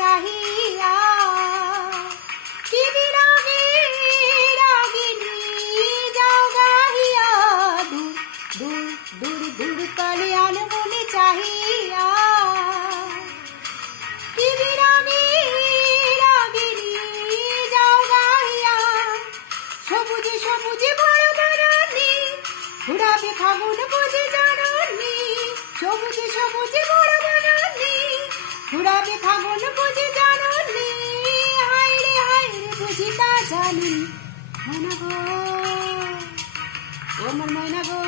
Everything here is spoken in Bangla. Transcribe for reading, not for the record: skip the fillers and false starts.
চাহিয়া কি বিরহে রাগিনী যাও গাহিয়া দূর দূর দূর দূর তলে আনমনে চাহিয়া কি বিরহে রাগিনী যাও গাহিয়া সবুজে সবুজে বড় বনানি ঘুরাবে ফাগুন বুঝে জাননি সবুজে সবুজে বড় বনানি ঘুরাবে ফাগুন বুঝে জাননি হায় রে বুঝি তা জানি ময়না গো ও আমার ময়না গো